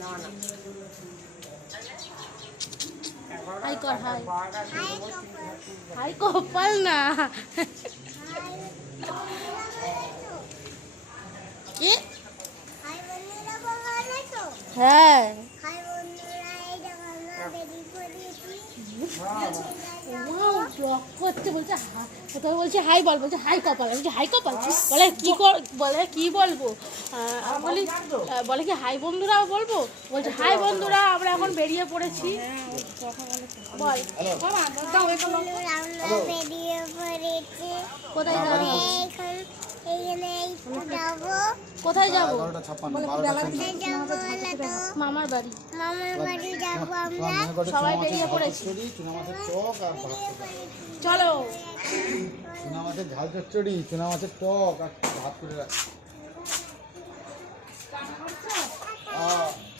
না না হাই কর হাই হাই কপাল না কি হ্যাঁ করছে বলছে কোথায় বলছে হাই বল। বলছে হাই কপাল। বলছি হাই কপাল? বলে কি কর- বলে কি বলব? আমি বলি বলে কি হাই বন্ধুরা বলব? বলছে হাই বন্ধুরা আমরা এখন বেরিয়ে পড়েছি। বল। বন্ধুরা আমরা বেরিয়ে পড়েছি। কোথায় যাব? কোথায় তো? মামার বাড়ি। মামার বাড়ি যাব আমরা। সবাই বেরিয়ে পড়েছি। চলো মাছের ঝাল চচ্চড়ি চুনা মাছের টক আর ভাত করে রাখ।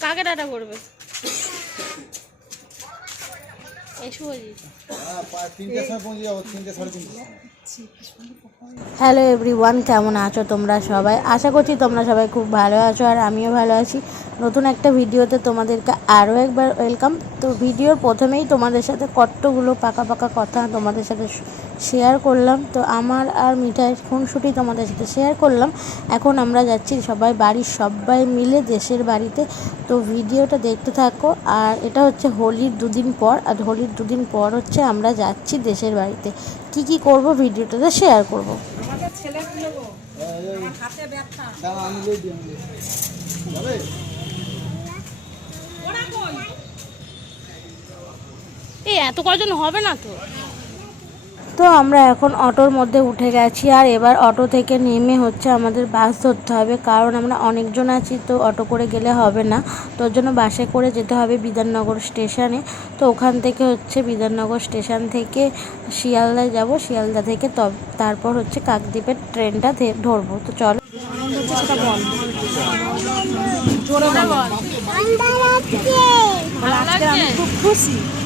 কাকে টাটা করবে? হ্যাঁ, হ্যালো এভরিওয়ান কেমন আছো তোমরা সবাই? আশা করছি তোমরা সবাই খুব ভালো আছো আর আমিও ভালো আছি। নতুন একটা ভিডিওতে তোমাদেরকে আরও একবার ওয়েলকাম তো ভিডিওর প্রথমেই তোমাদের সাথে কতগুলো পাকা পাকা কথা তোমাদের সাথে শেয়ার করলাম। তো আমার আর মিঠাই খুনসুটি তোমাদের সাথে শেয়ার করলাম। এখন আমরা যাচ্ছি সবাই বাড়ির সবাই মিলে দেশের বাড়িতে। তো ভিডিওটা দেখতে থাকো। আর এটা হচ্ছে হোলির দুদিন পর। আর হোলির দুদিন পর হচ্ছে আমরা যাচ্ছি দেশের বাড়িতে। কি কি করব ভিডিওটাতে শেয়ার করব? এই এত কজন হবে না তো? তো আমরা এখন অটোর মধ্যে উঠে গেছি আর এবার অটো থেকে নেমে হচ্ছে আমাদের বাস ধরতে হবে। কারণ আমরা অনেকজন আছি তো অটো করে গেলে হবে না। তোর জন্য বাসে করে যেতে হবে বিধাননগর স্টেশনে। তো ওখান থেকে হচ্ছে বিধাননগর স্টেশন থেকে শিয়ালদায় যাব। শিয়ালদা থেকে তব তারপর হচ্ছে কাকদ্বীপের ট্রেনটা ধে- ধরবো। তো চলো। খুব খুশি।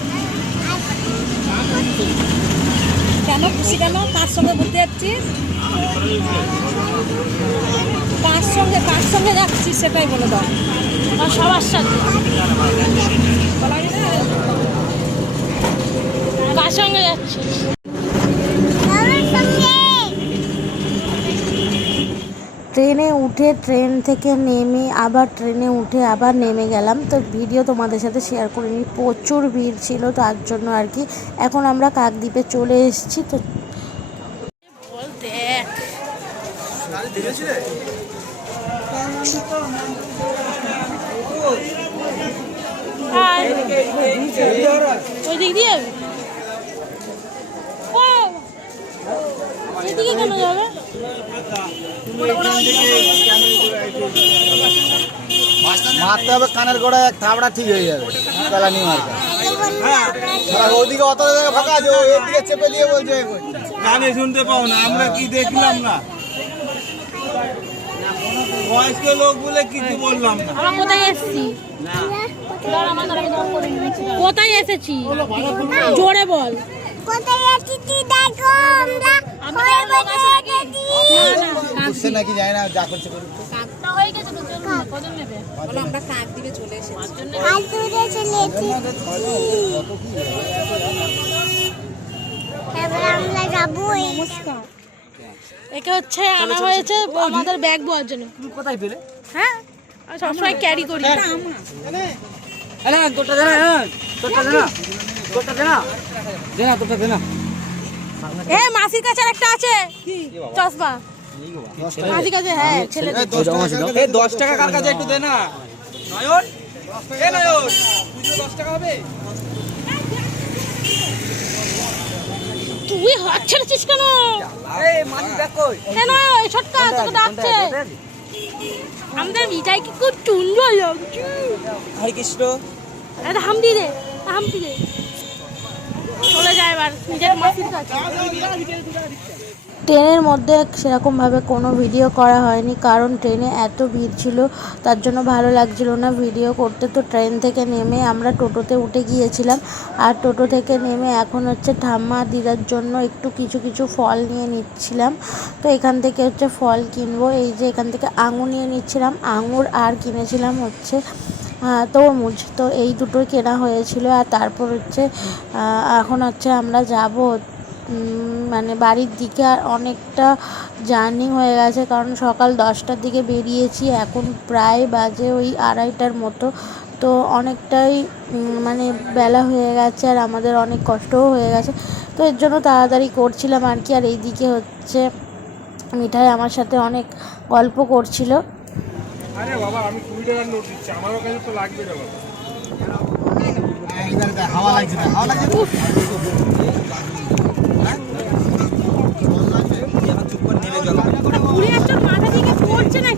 কেন খুশি কেন? কার সঙ্গে ঘুরতে যাচ্ছিস? কার সঙ্গে কার সঙ্গে যাচ্ছিস সেটাই বলে দাও। আর সবার সাথে। কার সঙ্গে যাচ্ছিস আমার সঙ্গে ট্রেনে উঠে ট্রেন থেকে নেমে আবার ট্রেনে উঠে আবার নেমে গেলাম। তো ভিডিও তোমাদের সাথে শেয়ার করিনি প্রচুর ভিড় ছিল তার জন্য আর কি। এখন আমরা কাকদ্বীপে চলে এসেছি। তো দিয়ে কেন যাবে? মারতে হবে কানের গোড়ায় এক থাবড়া ঠিক হয়ে যাবে। চালানি মার্কা ওদিকে অত জায়গা ফাঁকা আছে ও এদিকে চেপে দিয়ে বলছে। গানে শুনতে পাও না আমরা কি দেখলাম না? বয়স্ক লোক বলে কিছু বললাম না। আমরা কোথায় এসেছি? কোথায় এসেছি? জোরে বল। কোথায় এসেছি দেখো? বুঝছে নাকি যায় না যা করছে করুক। আমাদের ব্যাগ বওয়ার জন্য। কোথায় পেলে হ্যাঁ সবসময় ক্যারি করি। তোরটা দে না তোরটা দে না তোরটা দে না দে না তোরটা দে না এ মাসির কাছে একটা আছে। চশমা। মাসির কাছে? হ্যাঁ ছেলে দশ টাকা করে কাছে? একটু দে না। নয়ন? এ নয়ন? পুজো দশ টাকা হবে? তুই হাত ছেড়েছিস কেন? এই মানি দেখ কই। কেন এই ছোট্টা তোকে ডাকছে। আমাদের মিঠাই কি খুব সুন্দর লাগছে। হরে কৃষ্ণ। এটা হামদি দে হামদি দে। ট্রেনের মধ্যে সেরকমভাবে কোনো ভিডিও করা হয়নি, কারণ ট্রেনে এত ভিড় ছিল, তার জন্য ভালো লাগছিল না ভিডিও করতে। তো ট্রেন থেকে নেমে আমরা টোটোতে উঠে গিয়েছিলাম, আর টোটো থেকে নেমে এখন হচ্ছে ঠাম্মা দিদার জন্য একটু কিছু কিছু ফল নিয়ে নিচ্ছিলাম। তো এখান থেকে হচ্ছে ফল কিনবো, এই যে এখান থেকে আঙুর নিয়ে নিচ্ছিলাম, আঙুর আর কিনেছিলাম হচ্ছে তরমুজ তো এই দুটোই কেনা হয়েছিল আর তারপর হচ্ছে এখন হচ্ছে আমরা যাব মানে বাড়ির দিকে আর অনেকটা জার্নি হয়ে গেছে কারণ সকাল দশটার দিকে বেরিয়েছি, এখন প্রায় বাজে ওই আড়াইটার মতো। তো অনেকটাই মানে বেলা হয়ে গেছে আর আমাদের অনেক কষ্টও হয়ে গেছে। তো এর জন্য তাড়াতাড়ি করছিলাম আর কি, আর এইদিকে হচ্ছে মিঠাই আমার সাথে অনেক গল্প করছিল। আরে বাবা আমি কুড়ি টাকার নোট দিচ্ছি আমারও কাছে তো লাগবে না বাবা হাওয়া লাগছে না হাওয়া লাগছে না? ঘুরে মাথা থেকে পড়ছে না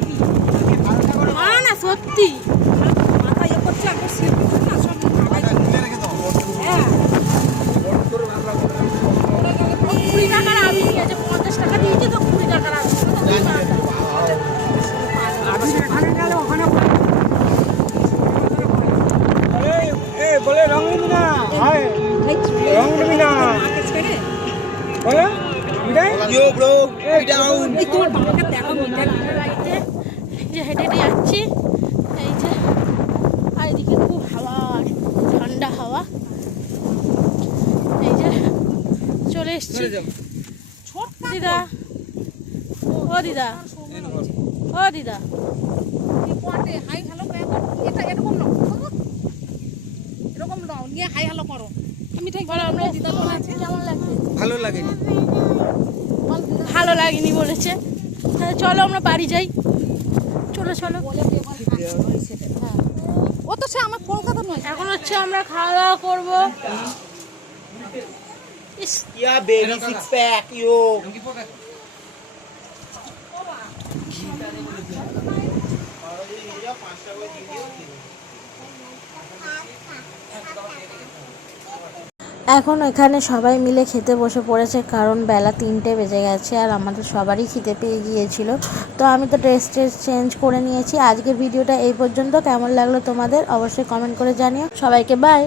বিদায় ইয়ো ব্রো এই তোমার বাবাকে দেখো মিটার বাড়িতে এই যে হেঁটে হেঁটে যাচ্ছি এই যে আর এদিকে খুব হাওয়া ঠান্ডা হাওয়া। এই যে চলে এসছি। দিদা। ও দিদা। ও দিদা। হাই হ্যালো এটা এরকম নাও। এরকম নাও নিয়ে হাই হ্যালো করো। আমি ঠিক বলো আমরা কেমন লাগছে? ভালো ভালো লাগেনি বলেছে। হ্যাঁ চলো আমরা বাড়ি যাই। চলো চলো। ও তো সে আমার কলকাতা নয়। এখন হচ্ছে আমরা খাওয়া দাওয়া করব। ইস। Yeah baby six pack yo. এখন এখানে সবাই মিলে খেতে বসে পড়েছে, কারণ বেলা তিনটে বেজে গেছে আর আমাদের সবারই খিদে পেয়ে গিয়েছিল। তো আমি তো ড্রেস ট্রেস চেঞ্জ করে নিয়েছি। আজকের ভিডিওটা এই পর্যন্ত। কেমন লাগল তোমাদের? অবশ্যই কমেন্ট করে জানিও। সবাইকে বাই